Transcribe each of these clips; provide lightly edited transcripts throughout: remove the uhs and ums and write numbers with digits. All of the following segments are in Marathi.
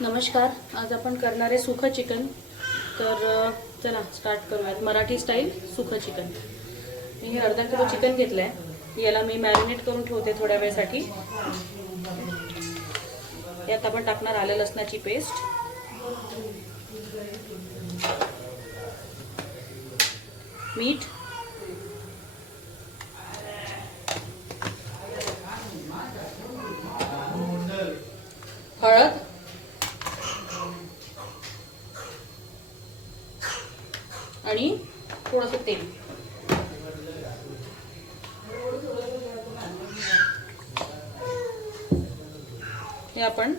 नमस्कार, आज आपण करणार आहे सुखं चिकन। तर चला स्टार्ट करूयात। मराठी स्टाईल सुखं चिकन। मी हे अर्धा किलो चिकन घेतलं आहे। याला मी मॅरिनेट करून ठेवते थोड्या वेळसाठी। यात आपण टाकणार आलं लसणाची पेस्ट, मीठ, हळद, आणि थोडंसं तेल। हे आपण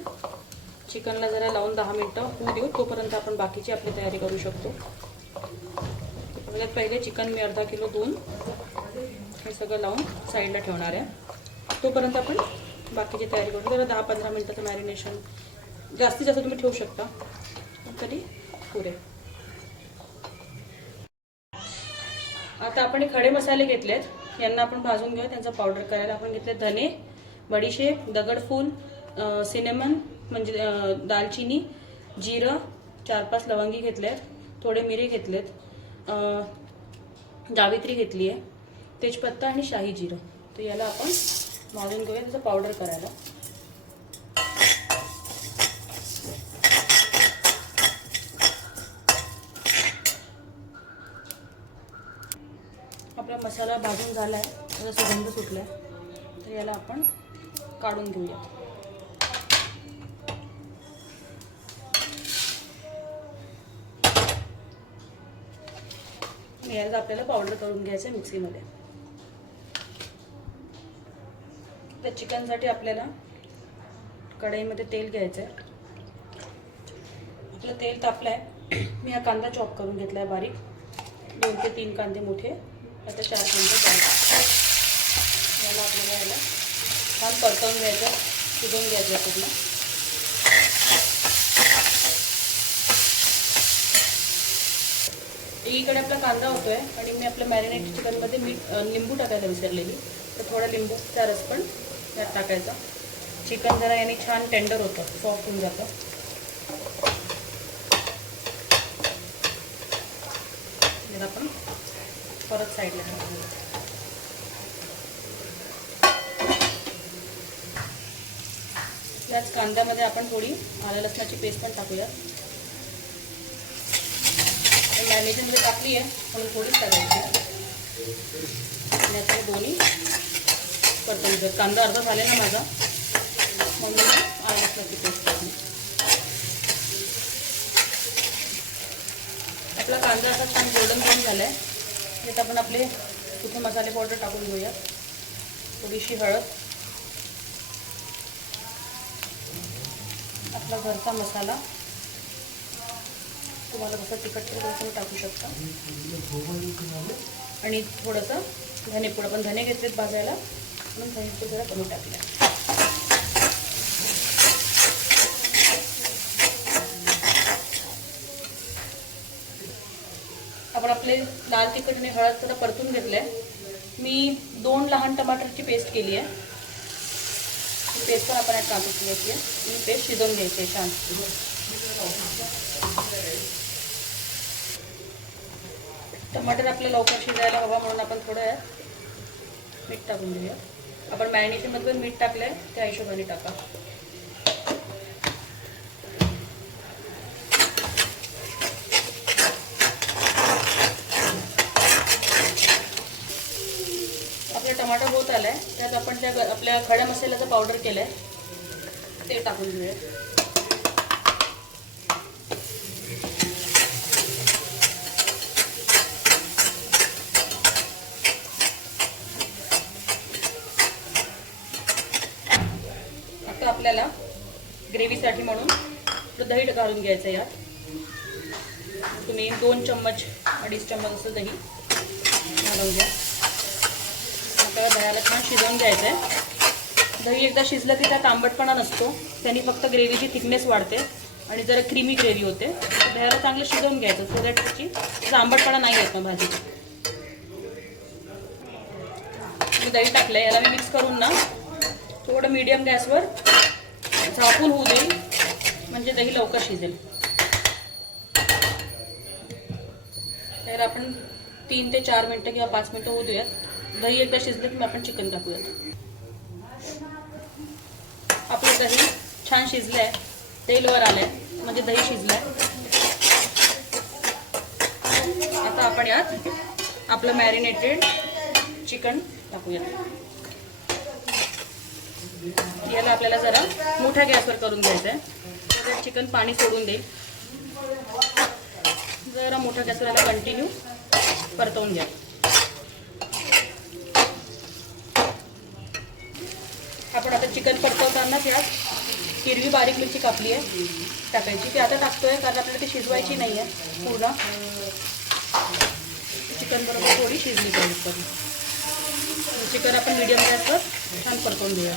चिकनला जरा लावून 10 मिनिटं होऊ देऊ, तोपर्यंत आपण बाकीची आपली तयारी करू शकतो। पहिले चिकन मी अर्धा किलो धुवून हे सगळं लावून साईडला ठेवणार आहे। तोपर्यंत आपण बाकीची तयारी करू। जरा 10-15 मिनिटाचं मॅरिनेशन जास्तीत जास्त तुम्ही ठेवू शकता, तरी पुरे। आता आपण खडे मसाले घेतलेत, यांना आपण भाजून घेऊ। त्यांचा पावडर करायला आपण घेतले धने, बडीशेप, दगडफूल, सिनेमन म्हणजे दालचिनी, जिरं, 4-5 लवंगी घेतलेत, थोडे मिरे घेतलेत, जावित्री घेतली आहे, तेजपत्ता आणि शाही जिरं। तर याला आपण भाजून घेऊया त्याचं पावडर करायला। आपला मसाला भाजून झालाय, त्याचा सुगंध सुटलाय, तर याला आपण काढून घेऊया। याला आपल्याला पावडर करून घ्यायचं आहे मिक्सीमध्ये। त्या चिकनसाठी आपल्याला कढईमध्ये तेल घ्यायचं आहे। आपलं तेल तापलंय, मी हा कांदा चॉप करून घेतलाय बारीक, 2 ते 3 कांदे मोठे, आता 4 कांदे बारीक। याला आपल्याला याला छान परतवून घ्यायचं, शिजवून घ्यायचं पूर्ण। एकीकडे आपला कांदा होतोय आणि मी आपल्या मॅरिनेट चिकनमध्ये लिंबू टाकायला विसरलेली, तर थोडा लिंबूचा रस पण यात टाकायचा। चिकन जरा याने छान टेंडर होतं, सॉफ्ट होऊन जातं। याला आपण परत साईडला टाकूया। याच कांद्यामध्ये आपण थोडी आलं लसणाची पेस्ट पण टाकूया। मॅरिनेशनमध्ये टाकली आहे म्हणून थोडीच टाकायची आणि आता हे दोन्ही परतून घ्या। कांदा अर्धा झाले ना माझा, म्हणून आलं लसणाची पेस्ट टाकली। आपला कांदा असा छान गोल्डन ब्राऊन झाला आहे, यात आपण आपले सुखे मसाले पावडर टाकून घेऊया। थोडीशी हळद, आपला घरचा मसाला, तुम्हाला कसं तिखट तुम्ही टाकू शकता, आणि थोडंसं धनेपूड। आपण धने घेतलेत भाजायला म्हणून धनेपूड जरा कमी टाकले। आपण आपले लाल तिखट आणि हळद जरा परतून घेतलंय। मी 2 लहान टमाटरची पेस्ट केली आहे, पेस्ट पण आपण टाकून घ्यायची आहे आणि पेस्ट शिजवून घ्यायची आहे छान। टमाटर आपल्याला लवकर शिजायला हवा म्हणून आपण थोडं मीठ टाकून घेऊया। आपण मॅरिनेशनमध्ये मीठ टाकलंय, त्या हिशोबाने टाका। आपला टमाटर होत आलाय, त्यात आपण आपल्या खड्या मसाल्याचा पावडर केलाय ते टाकून घेऊया। आता आपल्याला ग्रेव्हीसाठी म्हणून दही घालून घ्यायचं यात। तुम्ही 2 चम्मच 2.5 चम्मच असं दही घालून घ्या। आपल्याला दह्याला छान शिजवून घ्यायचं आहे। दही एकदा शिजलं की त्यात आंबटपणा नसतो, त्यांनी फक्त ग्रेव्हीची थिकनेस वाढते आणि जरा क्रीमी ग्रेव्ही होते। दह्याला चांगलं शिजवून घ्यायचं, सो दॅट त्याची आंबटपणा नाही येत मग भाजीची। मी दही टाकलं, याला मी मिक्स करून ना थोडं मीडियम गॅसवर झाकून होऊ देईल, म्हणजे दही लवकर शिजेल. तर आपण 3 ते 4 मिनटं किंवा 5 मिनटं होऊ देऊयात. दही एकदा शिजलं की मग आपण चिकन टाकूयात. आपलं दही छान शिजलं आहे, तेल वर आलं आहे, म्हणजे दही शिजलं आहे. आता आपण यात आपलं मॅरिनेटेड चिकन टाकूयात. याला आपल्याला जरा मोठ्या गॅसवर करून घ्यायचं आहे. तर चिकन पाणी सोडून देईल. जरा मोठ्या गॅसवर याला कंटिन्यू परतवून घ्या. आपण आता चिकन परतवतानाच यात हिरवी बारीक मिरची कापली आहे टाकायची. ती आता टाकतोय कारण आपल्याला ती शिजवायची नाही आहे पूर्ण. चिकन बरोबर थोडी शिजली पाहिजे. चिकन आपण मीडियम गॅसवर छान परतवून घेऊया.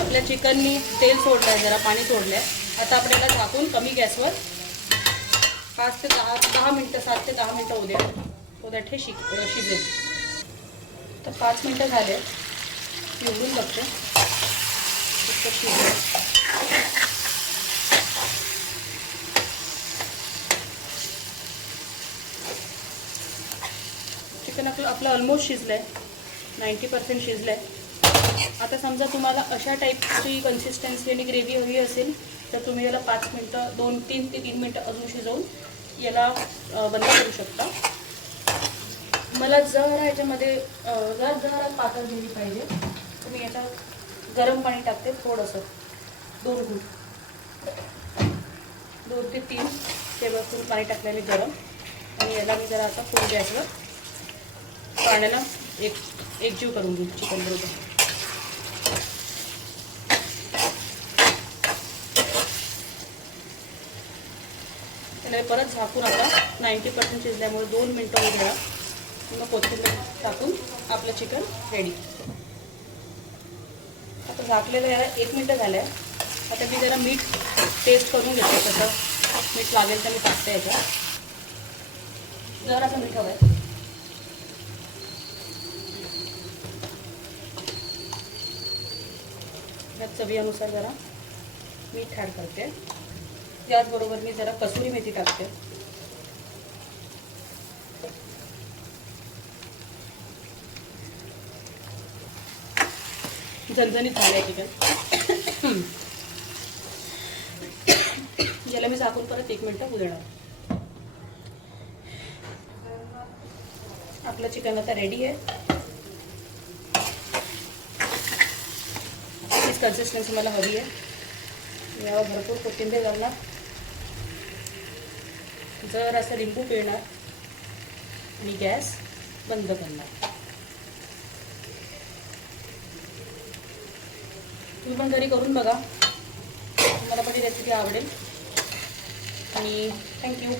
आपल्या चिकननी तेल सोडलं आहे, जरा पाणी सोडलं आहे. आता आपल्याला झाकून कमी गॅसवर 5 ते 10 मिनटं 7 ते 10 मिनटं उद्या हे शिजेल. तर 5 मिनटं झाले, उघडून बघते शिजलं. चिकन आपलं ऑलमोस्ट शिजलं आहे, 90% शिजलं आहे. आता समजा तुम्हाला अशा टाईपची कन्सिस्टन्सी आणि ग्रेव्ही हवी असेल तर तुम्ही याला 5 मिनटं 2-3 ते 3 मिनटं अजून शिजवून याला बंद करू शकता. मला जरा याच्यामध्ये जरा पातळ झाली पाहिजे. तुम्ही याच्यात गरम पाणी टाकते थोडंसं, 2 ते 3 टेबलस्पून पाणी टाकलेले गरम. आणि याला मी जरा आता फुल गॅसवर पाण्याला एकजीव करून घेऊ चिकन बरोबर. त्याला परत झाकून आता 90% शिजल्यामुळे 2 मिनटं होऊ द्या. मग कोथिंबीर टाकून आपलं चिकन रेडी. आता झाकलेलं याला 1 मिनटं झालं आहे. आता मी जरा मीठ टेस्ट करून घेते, कसं मीठ लागेल तर मी टाकते याच्यात. जरासं मीठ हवं आहे. यात चवीनुसार जरा मीठ ॲड करते. त्याचबरोबर मी जरा कसुरी मेथी टाकते. झणझणीत झालं आहे चिकन. ज्याला मी झाकून परत 1 मिनटं होऊ देणार. आपलं चिकन आता रेडी आहे. हीच कन्सिस्टन्सी मला हवी आहे. यावर भरपूर कोथिंबीर घालणार, जर असं लिंबू पिळणार आणि गॅस बंद करणार. तुम्ही पण घरी करून बघा, तुम्हाला पण ही रेसिपी आवडेल. आणि थँक्यू.